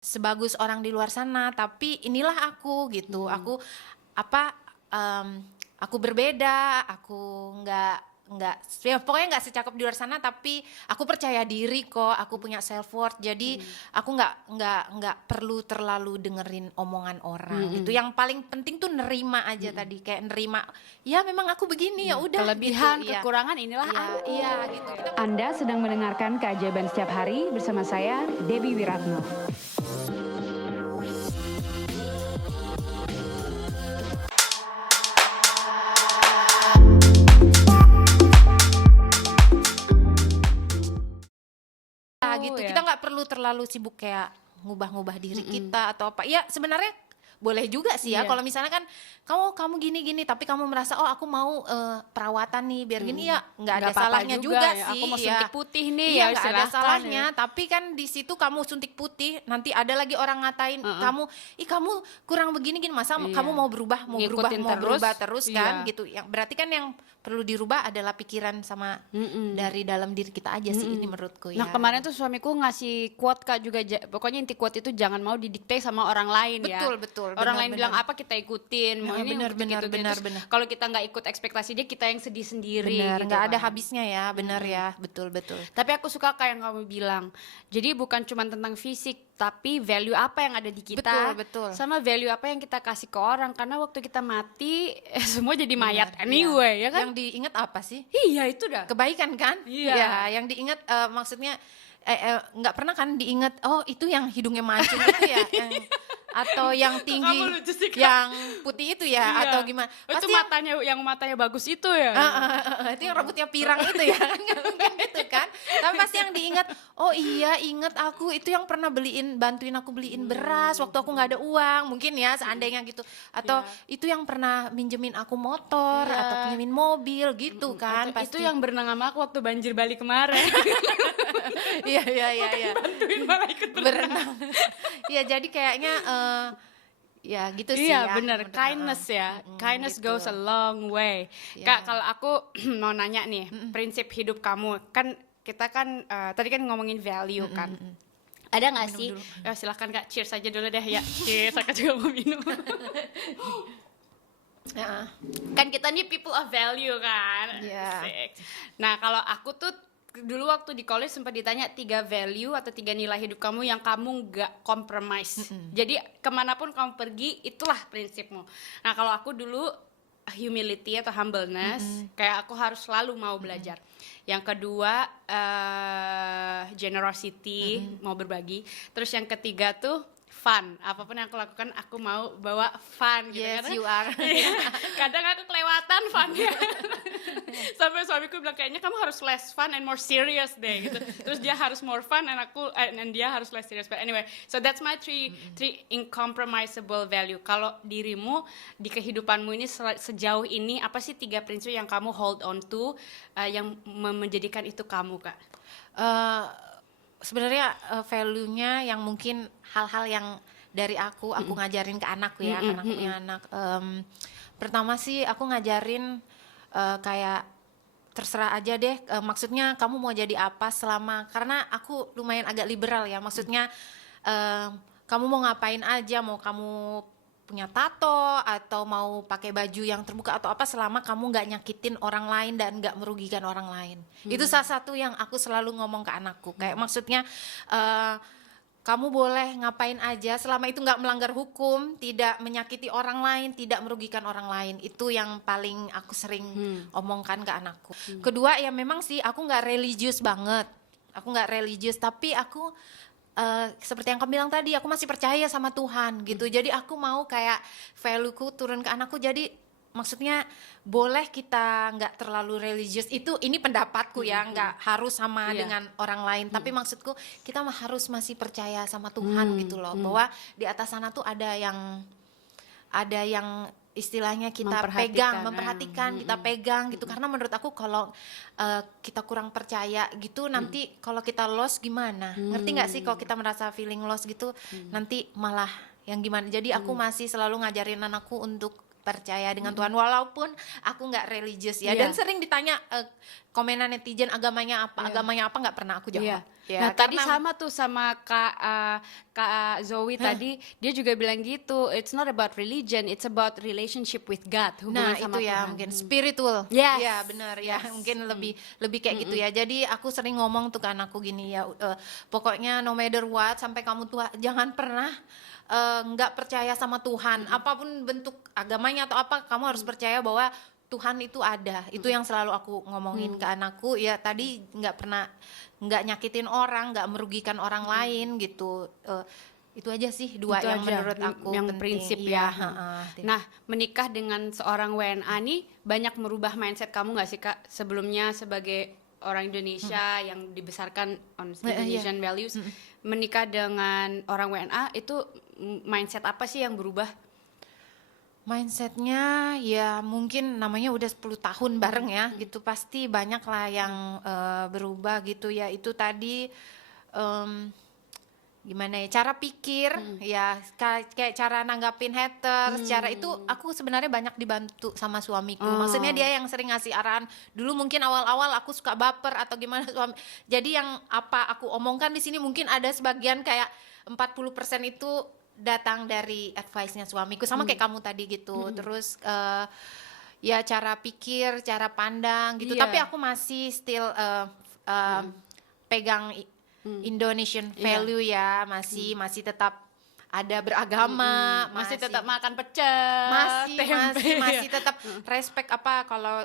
sebagus orang di luar sana, tapi inilah aku gitu. Aku apa aku berbeda, aku nggak ya pokoknya nggak secakep di luar sana, tapi aku percaya diri kok, aku punya self worth. Jadi aku nggak perlu terlalu dengerin omongan orang gitu. Yang paling penting tuh nerima aja tadi, kayak nerima ya memang aku begini, ya udah Kelebihan, gitu. Iya. kekurangan inilah Iya, aku. iya gitu. Kita Anda sedang mendengarkan Keajaiban Setiap Hari bersama saya, Debbie Wiratno. gitu. ya. Kita nggak perlu terlalu sibuk kayak ngubah-ngubah diri kita atau apa. Ya sebenarnya boleh juga sih ya. Iya. Kalau misalnya kan kamu gini-gini, tapi kamu merasa oh aku mau perawatan nih biar gini, ya nggak ada apa-apa salahnya juga ya. sih. Aku mau ya. suntik putih nih, Iya, ya nggak ada silahkan, salahnya. ya. Tapi kan di situ kamu suntik putih, nanti ada lagi orang ngatain kamu, kamu kurang begini gini, masa Iya. kamu mau berubah Ngikutin terus kan iya. gitu. Yang berarti kan yang perlu dirubah adalah pikiran sama dari dalam diri kita aja sih, ini menurutku ya. Nah kemarin tuh suamiku ngasih quote Kak juga, pokoknya inti quote itu jangan mau didikte sama orang lain ya. Betul, Orang benar, lain bilang apa kita ikutin. Mau Nah, ini benar, kita benar, ikutin. benar, Terus benar. kalau kita nggak ikut ekspektasi dia, kita yang sedih sendiri. Benar, gitu nggak ada kan. habisnya ya, benar ya, betul. Tapi aku suka kayak yang kamu bilang. Jadi bukan cuma tentang fisik, tapi value apa yang ada di kita. Betul. Sama value apa yang kita kasih ke orang. Karena waktu kita mati, semua jadi mayat Benar, anyway, iya. ya kan? Yang diingat apa sih? Iya itu dah. Kebaikan kan? Iya. Ya, yang diingat maksudnya nggak pernah kan diingat, oh itu yang hidungnya mancung itu ya, atau yang tinggi, Kamu lucu sih, Kak. yang putih itu ya, Iya. atau gimana? Itu Pasti yang matanya bagus itu ya. itu yang rambutnya pirang itu ya kan, nggak mungkin gitu kan. Tapi pasti yang diingat, oh iya ingat aku itu yang pernah bantuin aku beliin beras waktu aku nggak ada uang, mungkin ya seandainya gitu. Atau itu yang pernah minjemin aku motor atau pinjemin mobil gitu kan. Atau Pasti itu yang berenang sama aku waktu banjir Bali kemarin. iya. Bantuin malah ikut Berenang. Ya jadi kayaknya ya gitu sih Iya ya. bener, Menurut- kindness ya. Kindness gitu. goes a long way. Iya. Kak kalau aku mau nanya nih, prinsip hidup kamu. Kan kita kan tadi kan ngomongin value kan. Ada gak sih? Ya, silahkan Kak, cheers aja dulu deh ya. Cheers, aku juga mau minum. Heeh. Kan kita nih people of value kan. Iya. Asik. Nah kalau aku tuh dulu waktu di college sempat ditanya 3 value atau 3 nilai hidup kamu yang kamu nggak compromise. Jadi kemanapun kamu pergi itulah prinsipmu. Nah kalau aku dulu humility atau humbleness, kayak aku harus selalu mau belajar. Yang kedua generosity, mau berbagi. Terus yang ketiga tuh fun, apapun yang aku lakukan aku mau bawa fun gitu. Yes, Karena you are. kadang aku kelewatan funnya. Sampai suamiku bilang kayaknya kamu harus less fun and more serious deh gitu. Terus dia harus more fun and dia harus less serious. But anyway, so that's my three incompromisable value. Kalau dirimu di kehidupanmu ini sejauh ini apa sih 3 prinsip yang kamu hold on to yang menjadikan itu kamu Kak? Sebenarnya value-nya yang mungkin hal-hal yang dari aku ngajarin ke anakku ya, karena aku punya anak. Pertama sih aku ngajarin kayak terserah aja deh, maksudnya kamu mau jadi apa karena aku lumayan agak liberal ya, maksudnya kamu mau ngapain aja, mau kamu punya tato atau mau pakai baju yang terbuka atau apa, selama kamu nggak nyakitin orang lain dan nggak merugikan orang lain. Itu salah satu yang aku selalu ngomong ke anakku, kayak maksudnya kamu boleh ngapain aja selama itu nggak melanggar hukum, tidak menyakiti orang lain, tidak merugikan orang lain. Itu yang paling aku sering omongkan ke anakku. Kedua ya memang sih aku nggak religius banget, tapi aku seperti yang kamu bilang tadi, aku masih percaya sama Tuhan gitu. Jadi aku mau kayak value-ku turun ke anakku. Jadi maksudnya boleh kita nggak terlalu religius, ini pendapatku ya, nggak harus sama dengan orang lain. Tapi maksudku kita harus masih percaya sama Tuhan gitu loh, bahwa di atas sana tuh ada yang istilahnya kita memperhatikan, kita pegang gitu. Karena menurut aku kalau kita kurang percaya gitu, nanti kalau kita lost gimana? Ngerti nggak sih kalau kita merasa feeling lost gitu, nanti malah yang gimana? Jadi aku masih selalu ngajarin anakku untuk percaya dengan Tuhan walaupun aku nggak religius ya. Dan sering ditanya komenan netizen agamanya apa nggak pernah aku jawab. Ya, Nah tadi karena sama tuh sama Kak Zoe tadi, dia juga bilang gitu, it's not about religion, it's about relationship with God, hubungan nah sama itu ya Tuhan. mungkin spiritual. Yes. Ya benar ya, Yes. mungkin lebih kayak gitu ya. Jadi aku sering ngomong tuh ke anakku gini ya, pokoknya no matter what, sampai kamu tua jangan pernah nggak percaya sama Tuhan. Apapun bentuk agamanya atau apa, kamu harus percaya bahwa Tuhan itu ada. Itu yang selalu aku ngomongin ke anakku. Ya tadi nggak nyakitin orang, nggak merugikan orang lain gitu. Itu aja sih dua Itu yang aja, menurut aku yang penting. prinsip Iya, ya. heeh. Nah, menikah dengan seorang WNA nih banyak merubah mindset kamu nggak sih Kak? Sebelumnya sebagai orang Indonesia yang dibesarkan on Indonesian values, menikah dengan orang WNA itu mindset apa sih yang berubah? Mindsetnya ya mungkin namanya udah 10 tahun bareng ya gitu, pasti banyak lah yang berubah gitu ya. Itu tadi gimana ya, cara pikir ya, kayak cara nanggapin haters, cara itu aku sebenarnya banyak dibantu sama suamiku. Maksudnya dia yang sering ngasih arahan. Dulu mungkin awal-awal aku suka baper atau gimana suami. Jadi yang apa aku omongkan di sini mungkin ada sebagian kayak 40% itu datang dari advice-nya suamiku, sama kayak kamu tadi gitu. Terus ya cara pikir, cara pandang gitu. Iya. Tapi aku masih still pegang Indonesian value ya, masih tetap ada beragama, Masih tetap makan pecel, tempe. masih tetap respect apa kalau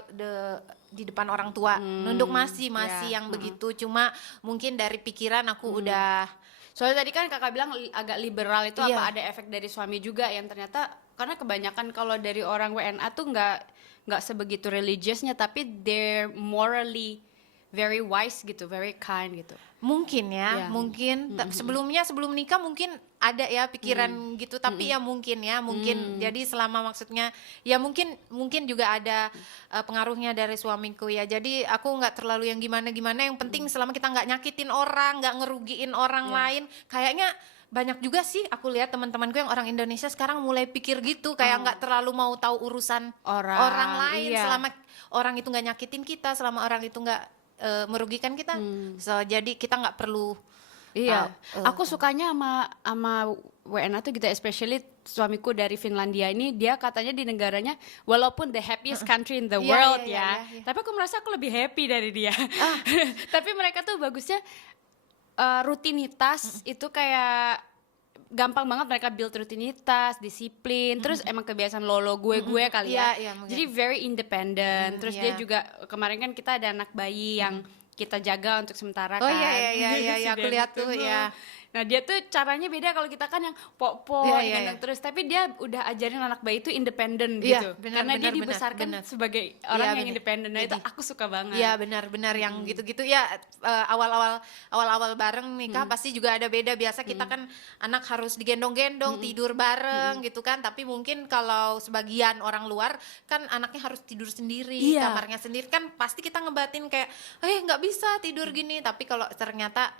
di depan orang tua, nunduk masih ya, yang begitu. Cuma mungkin dari pikiran aku udah Soalnya tadi kan kakak bilang agak liberal itu Iya. apa ada efek dari suami juga yang ternyata karena kebanyakan kalau dari orang WNA tuh nggak sebegitu religiousnya tapi they're morally very wise gitu, very kind gitu. mungkin ya, Iya. mungkin sebelum nikah mungkin ada ya pikiran gitu, tapi ya mungkin jadi selama maksudnya ya mungkin juga ada pengaruhnya dari suamiku ya. Jadi aku nggak terlalu yang gimana yang penting selama kita nggak nyakitin orang, nggak ngerugiin orang lain. Kayaknya banyak juga sih aku lihat teman-temanku yang orang Indonesia sekarang mulai pikir gitu, kayak nggak terlalu mau tahu urusan orang lain, iya. selama orang itu nggak nyakitin kita, selama orang itu nggak merugikan kita. So jadi kita nggak perlu Iya, aku sukanya sama WNA tuh gitu, especially suamiku dari Finlandia ini, dia katanya di negaranya walaupun the happiest country in the Iya, world iya, ya, iya. tapi aku merasa aku lebih happy dari dia. Tapi mereka tuh bagusnya rutinitas itu kayak gampang banget mereka build rutinitas, disiplin, terus emang kebiasaan lolo gue kali ya. Iya, mungkin. Jadi very independent. Terus dia iya. juga kemarin kan kita ada anak bayi yang kita jaga untuk sementara Oh kan. iya, Si aku Denny lihat tuh ya. Nah dia tuh caranya beda, kalau kita kan yang popo Iya, gendong terus, tapi dia udah ajarin anak bayi itu independen Iya, gitu. benar, Karena dia benar, dibesarkan benar. sebagai Iya, orang yang benar. independen. Nah itu Jadi, aku suka banget. Iya benar-benar yang gitu-gitu ya. Awal-awal bareng nikah pasti juga ada beda. Biasa kita kan anak harus digendong-gendong, tidur bareng gitu kan. Tapi mungkin kalau sebagian orang luar kan anaknya harus tidur sendiri, Iya. kamarnya sendiri, kan pasti kita ngebatin kayak nggak bisa tidur gini. Tapi kalau ternyata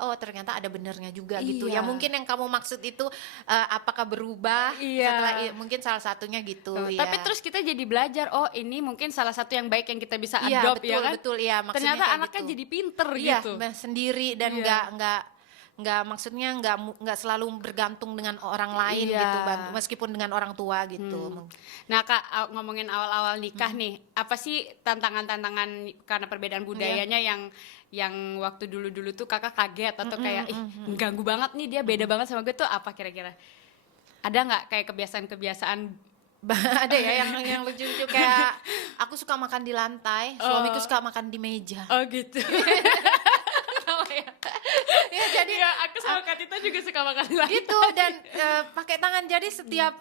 ada benernya juga gitu. Iya. Ya mungkin yang kamu maksud itu apakah berubah Iya. setelah mungkin salah satunya gitu ya. Tapi terus kita jadi belajar, oh ini mungkin salah satu yang baik yang kita bisa Iya, adopt betul, ya kan. betul, iya, maksudnya Ternyata kayak anaknya gitu. jadi pinter Iya, gitu. sendiri dan Iya. nggak maksudnya nggak selalu bergantung dengan orang lain Iya. gitu, meskipun dengan orang tua gitu. Nah kak, ngomongin awal-awal nikah nih, apa sih tantangan-tantangan karena perbedaan budayanya yang waktu dulu-dulu tuh kakak kaget atau kayak mengganggu banget nih, dia beda banget sama gue tuh apa kira-kira? Ada nggak kayak kebiasaan-kebiasaan? Ada ya yang lucu-lucu, kayak aku suka makan di lantai, suamiku suka makan di meja. Oh gitu. Ya jadi Iya, aku sama Kak Tita juga suka makan lagi. gitu, dan pakai tangan, jadi setiap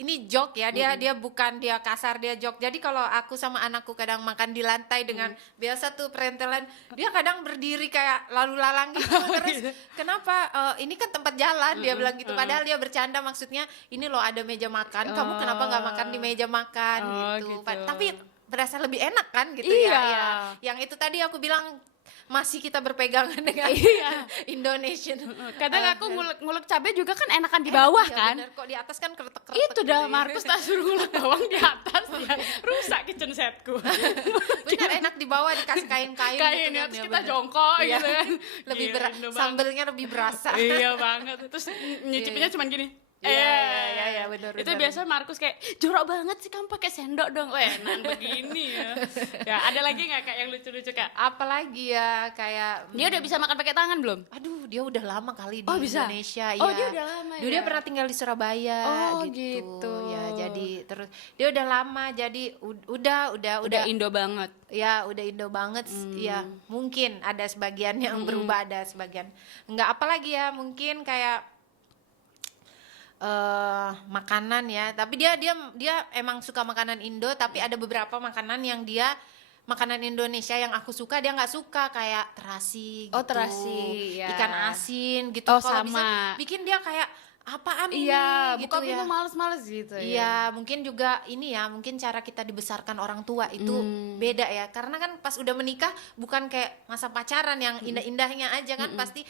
ini jok ya, dia bukan dia kasar, dia jok. Jadi kalau aku sama anakku kadang makan di lantai dengan biasa tuh perentelan, dia kadang berdiri kayak lalu lalang gitu. Terus kenapa ini kan tempat jalan, dia bilang gitu, padahal dia bercanda, maksudnya ini loh ada meja makan, kamu kenapa nggak makan di meja makan Oh, gitu. gitu. Tapi berasa lebih enak kan gitu Iya. ya. Yang itu tadi aku bilang masih kita berpegangan dengan Indonesian. Kadang aku ngulek cabai juga kan enakan di bawah Iya, kan. bener. Kok di atas kan kretek-kretek Itu gitu dah ya. Markus tak suruh ngulek bawang di atas ya. Rusak kitchen setku. Bener, enak di bawah dikasih kain-kain Kain gitu ya, kan. terus Ya, kita bener. jongkok Iya. gitu kan. Lebih Gila, Indo banget. sambelnya lebih berasa. Iya banget. Terus nyicipinnya cuman gini. Iya, bener. Itu biasa Markus kayak jorok banget sih kamu pakai sendok dong. Enak begini ya. Ya ada lagi nggak kayak yang lucu-lucu Kak? Apalagi ya kayak Dia udah bisa makan pakai tangan belum? aduh, dia udah lama kali di Oh, bisa? Indonesia. Oh, ya. dia udah lama Dulu ya? dia pernah tinggal di Surabaya Oh, gitu. Ya, jadi terus dia udah lama, jadi udah Indo banget. ya udah Indo banget. Ya, mungkin ada sebagian yang berubah, ada sebagian enggak. Apalagi ya, mungkin kayak makanan ya, tapi dia emang suka makanan Indo, tapi ada beberapa makanan yang dia makanan Indonesia yang aku suka dia nggak suka, kayak terasi gitu, Oh, terasi, ya. ikan asin gitu. Oh, Kalau bisa sama. bikin dia kayak apaan ini Iya, gitu buka ya. pintu males-males gitu ya. Iya, mungkin juga ini ya, mungkin cara kita dibesarkan orang tua itu beda ya. Karena kan pas udah menikah bukan kayak masa pacaran yang indah-indahnya aja kan, pasti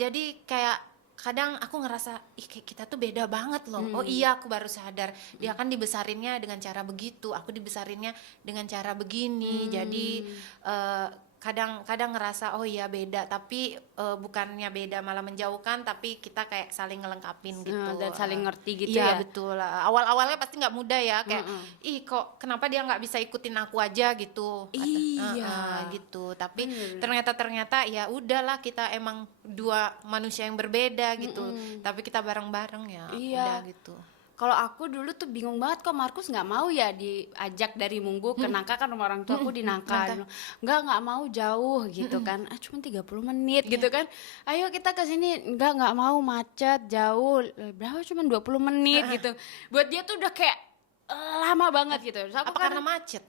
jadi kayak kadang aku ngerasa ih kayak kita tuh beda banget loh. Oh iya, aku baru sadar. Dia kan dibesarinnya dengan cara begitu, aku dibesarinnya dengan cara begini. Jadi kadang ngerasa oh iya beda, tapi bukannya beda malah menjauhkan, tapi kita kayak saling ngelengkapin gitu. Dan saling ngerti gitu Iya, ya. betul. Awal-awalnya pasti nggak mudah ya, kayak ih kok kenapa dia nggak bisa ikutin aku aja gitu. Iya. Gitu. Tapi ternyata ya udahlah, kita emang dua manusia yang berbeda gitu. Tapi kita bareng-bareng ya. Iya. Udah gitu. Kalau aku dulu tuh bingung banget kok Markus nggak mau ya diajak dari Munggu ke Nangka, kan rumah orang tua aku di Nangka. Nggak mau jauh gitu kan. Cuma 30 menit gitu kan. Ayo kita ke sini. Nggak mau, macet jauh. Berapa cuma 20 menit gitu. Buat dia tuh udah kayak lama banget gitu. Terus aku Apa karena macet?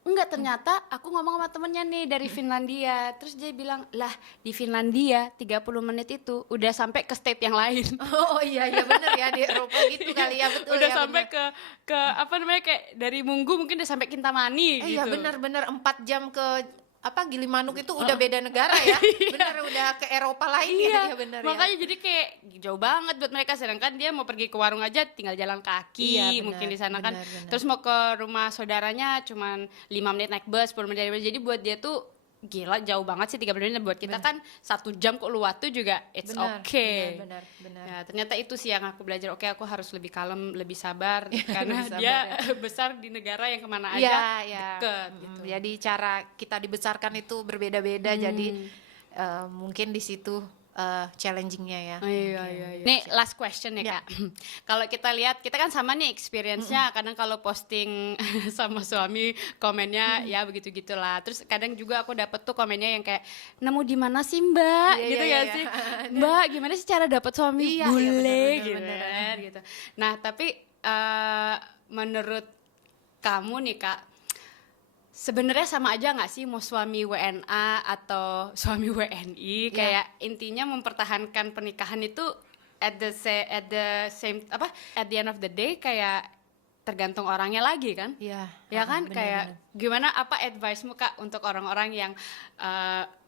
enggak, ternyata aku ngomong sama temennya nih dari Finlandia. Terus dia bilang, lah di Finlandia 30 menit itu udah sampai ke state yang lain. Oh iya bener ya, di Eropa gitu kali ya, betul. Udah ya, sampai bener. ke apa namanya, kayak dari Munggu mungkin udah sampai Kintamani gitu. Iya bener 4 jam ke Gilimanuk itu udah beda negara ya. Bener, udah ke Eropa lain ya, bener makanya ya. jadi kayak jauh banget buat mereka, sedangkan dia mau pergi ke warung aja tinggal jalan kaki. Iya, bener, mungkin di sana kan. bener. Terus mau ke rumah saudaranya cuman 5 menit naik bus, 10 menit naik bus. Jadi buat dia tuh gila jauh banget sih 30 menit. Buat kita kan 1 jam ke Uluwatu juga it's okay. Bener. Ya, ternyata itu sih yang aku belajar. Oke, aku harus lebih kalem, lebih sabar karena Lebih sabar, dia ya. besar di negara yang kemana Iya, aja ya. deket gitu. Jadi cara kita dibesarkan itu berbeda-beda, jadi mungkin di situ challenging-nya ya. Iya. Nih last question ya Kak. Kalau kita lihat, kita kan sama nih experience-nya. Kadang kalau posting sama suami komennya ya begitu-gitulah. Terus kadang juga aku dapet tuh komennya yang kayak, nemu di mana sih Mbak? Iya, gitu iya, ya iya. sih. Mbak, gimana sih cara dapet suami Iya, bule bener, gitu bener. kan, gitu. Nah tapi menurut kamu nih Kak, sebenarnya sama aja nggak sih mau suami WNA atau suami WNI? Kayak intinya mempertahankan pernikahan itu at the end of the day kayak tergantung orangnya lagi kan? Iya. Ya kan, bener, kayak bener. gimana, apa advice-mu Kak untuk orang-orang yang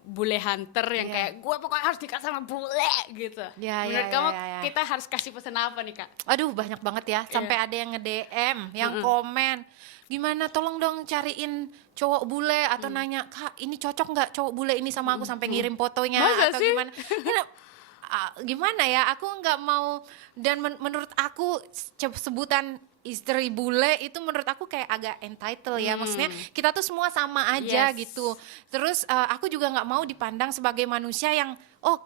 bule hunter yang Iya. kayak gue pokoknya harus nikah sama bule gitu. Iya, Menurut iya, kamu iya, iya. kita harus kasih pesan apa nih Kak? Aduh, banyak banget ya. Sampai ada yang nge-DM, yang komen, gimana tolong dong cariin cowok bule, atau nanya, Kak ini cocok nggak cowok bule ini sama aku, sampai ngirim fotonya. Masa atau sih? gimana. Gimana ya, aku nggak mau. Dan menurut aku sebutan istri bule itu menurut aku kayak agak entitled ya, maksudnya kita tuh semua sama aja Yes. gitu. Terus aku juga nggak mau dipandang sebagai manusia yang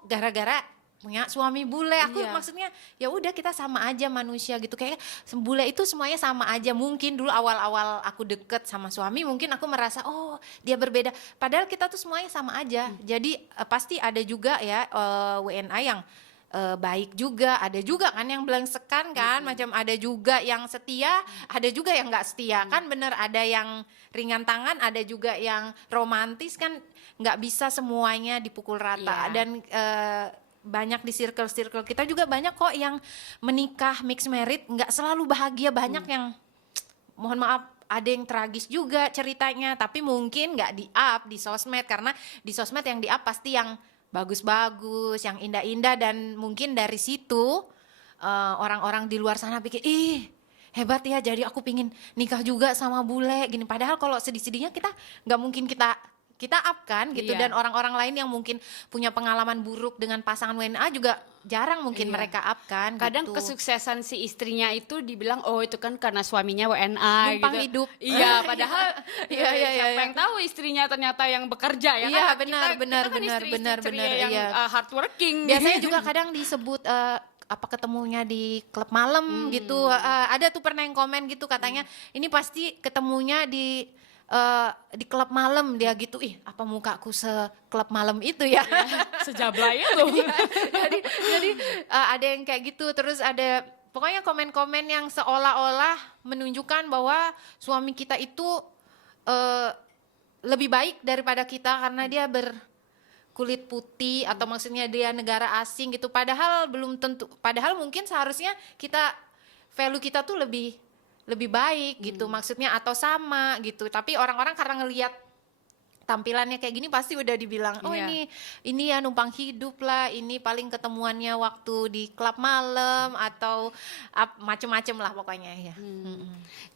gara-gara punya suami bule, aku Iya. maksudnya ya udah kita sama aja manusia gitu, kayak bule itu semuanya sama aja. Mungkin dulu awal-awal aku deket sama suami mungkin aku merasa oh dia berbeda, padahal kita tuh semuanya sama aja. Jadi pasti ada juga ya WNA yang baik juga, ada juga kan yang belangsekan kan, macam ada juga yang setia, ada juga yang nggak setia kan, bener, ada yang ringan tangan, ada juga yang romantis kan, nggak bisa semuanya dipukul rata. Iya. Dan banyak di circle kita juga banyak kok yang menikah mixed married nggak selalu bahagia, banyak yang mohon maaf ada yang tragis juga ceritanya, tapi mungkin nggak di-up di sosmed, karena di sosmed yang di-up pasti yang bagus-bagus, yang indah-indah, dan mungkin dari situ orang-orang di luar sana pikir, ih hebat ya, jadi aku pingin nikah juga sama bule gini. Padahal kalau sedih-sedihnya kita nggak mungkin kita up kan gitu. Iya. Dan orang-orang lain yang mungkin punya pengalaman buruk dengan pasangan WNA juga jarang mungkin Iya. mereka up kan. Kadang gitu. kesuksesan si istrinya itu dibilang oh itu kan karena suaminya WNA Numpang gitu. hidup. Iya, padahal Iya, iya, siapa iya. yang tahu istrinya ternyata yang bekerja ya Iya, kan. benar, benar, kita kan benar, istri-istri benar, ceria benar, yang iya. hardworking. Biasanya juga kadang disebut apa ketemunya di klub malam gitu. Ada tuh pernah yang komen gitu katanya ini pasti ketemunya di klub malam dia gitu. Ih, apa mukaku seklub malam itu ya? Sejablay itu. jadi ada yang kayak gitu. Terus ada pokoknya komen-komen yang seolah-olah menunjukkan bahwa suami kita itu lebih baik daripada kita karena dia berkulit putih atau maksudnya dia negara asing gitu. Padahal belum tentu. Padahal mungkin seharusnya value kita tuh lebih baik gitu maksudnya, atau sama gitu. Tapi orang-orang karena ngelihat tampilannya kayak gini pasti udah dibilang oh Iya. ini ya numpang hidup lah, ini paling ketemuannya waktu di klub malam atau macem-macem lah pokoknya ya.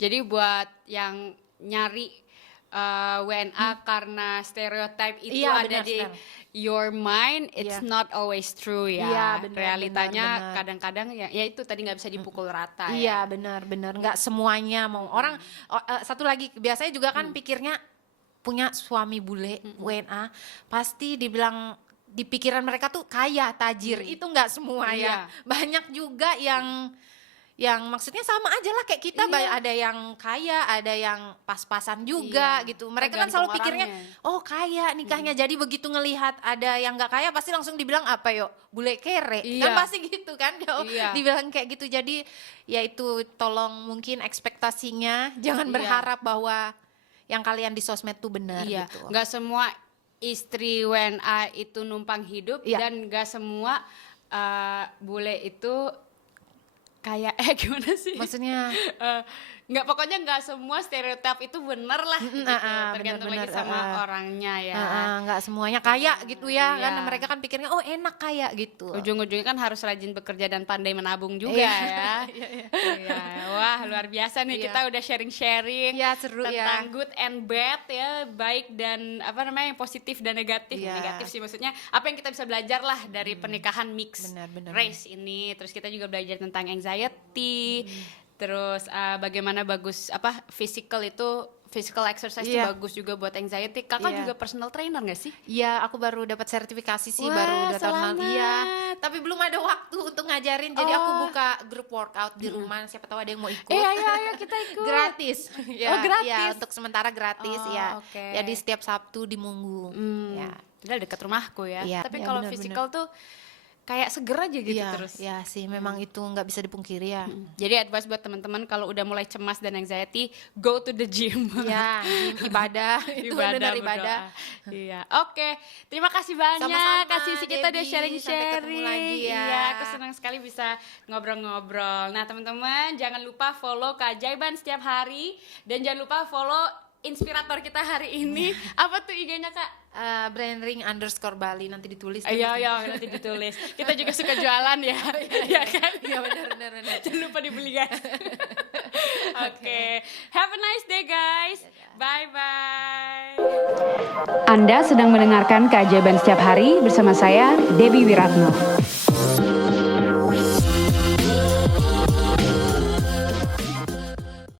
Jadi buat yang nyari WNA karena stereotip itu Iya, ada benar, di benar. your mind, it's Iya. not always true ya. Iya, benar, Realitanya benar, benar. kadang-kadang ya itu tadi nggak bisa dipukul rata Iya ya. benar-benar nggak semuanya mau orang. Satu lagi biasanya juga kan pikirnya punya suami bule WNA pasti dibilang di pikiran mereka tuh kaya tajir. Itu nggak semua ya, Iya. banyak juga yang maksudnya sama aja lah kayak kita. Iya. Ada yang kaya, ada yang pas-pasan juga Iya. gitu. Mereka kan Tergantung selalu pikirnya orangnya. oh kaya nikahnya. Jadi begitu ngelihat ada yang nggak kaya pasti langsung dibilang apa yo bule kere. Kan Iya. pasti gitu kan yo. Iya. Dibilang kayak gitu. Jadi ya itu tolong mungkin ekspektasinya jangan Iya. berharap bahwa yang kalian di sosmed tuh benar Iya, gitu. nggak semua istri WNA itu numpang hidup Iya. dan nggak semua bule itu kayak gimana sih? Maksudnya Nggak, pokoknya nggak semua stereotip itu bener lah gitu. Tergantung bener-bener, lagi sama orangnya ya. nggak semuanya kaya gitu ya Iya. kan. Mereka kan pikirnya oh enak kaya gitu. Ujung-ujungnya kan harus rajin bekerja dan pandai menabung juga ya. Iya. Wah, luar biasa nih, Iya. kita udah sharing-sharing Iya, seru ya. tentang good and bad ya, baik dan apa namanya yang positif dan negatif. Iya. Negatif sih maksudnya apa yang kita bisa belajar lah dari pernikahan mix Benar. race ini. Terus kita juga belajar tentang anxiety. Terus bagaimana bagus physical exercise itu Iya. bagus juga buat anxiety. Kakak Iya. juga personal trainer gak sih? Iya, aku baru dapat sertifikasi sih. Wah, baru 2 tahun lalu. selamat. Iya, tapi belum ada waktu untuk ngajarin. Jadi aku Oh. buka grup workout di rumah. Siapa tahu ada yang mau ikut. Ayo kita ikut. Gratis. Oh, gratis? Ya, untuk sementara gratis Oh, ya. oke. Jadi setiap Sabtu di Munggu. Ya. Padahal dekat rumahku ya. Iya, Tapi iya, kalau benar, physical tuh kayak seger aja gitu Iya, terus. ya sih memang itu nggak bisa dipungkiri ya. Jadi advice buat teman-teman kalau udah mulai cemas dan anxiety, go to the gym. Ya, ibadah itu benar ibadah. berdoa. Iya. Oke, terima kasih banyak Sama-sama, Kak Sisi, kita udah Debbie. sharing-sharing. Sampai ketemu lagi ya. Iya, aku senang sekali bisa ngobrol-ngobrol. Nah, teman-teman jangan lupa follow Keajaiban setiap hari dan jangan lupa follow inspirator kita hari ini. Apa tuh IG-nya, Kak? Brandring_Bali nanti ditulis. Ayo, nanti ditulis. Kita juga suka jualan ya. Iya kan? Iya benar. Jangan lupa dibeli guys. Oke. Have a nice day guys. Bye-bye. Anda sedang mendengarkan Keajaiban Setiap Hari bersama saya, Debbie Wiratno.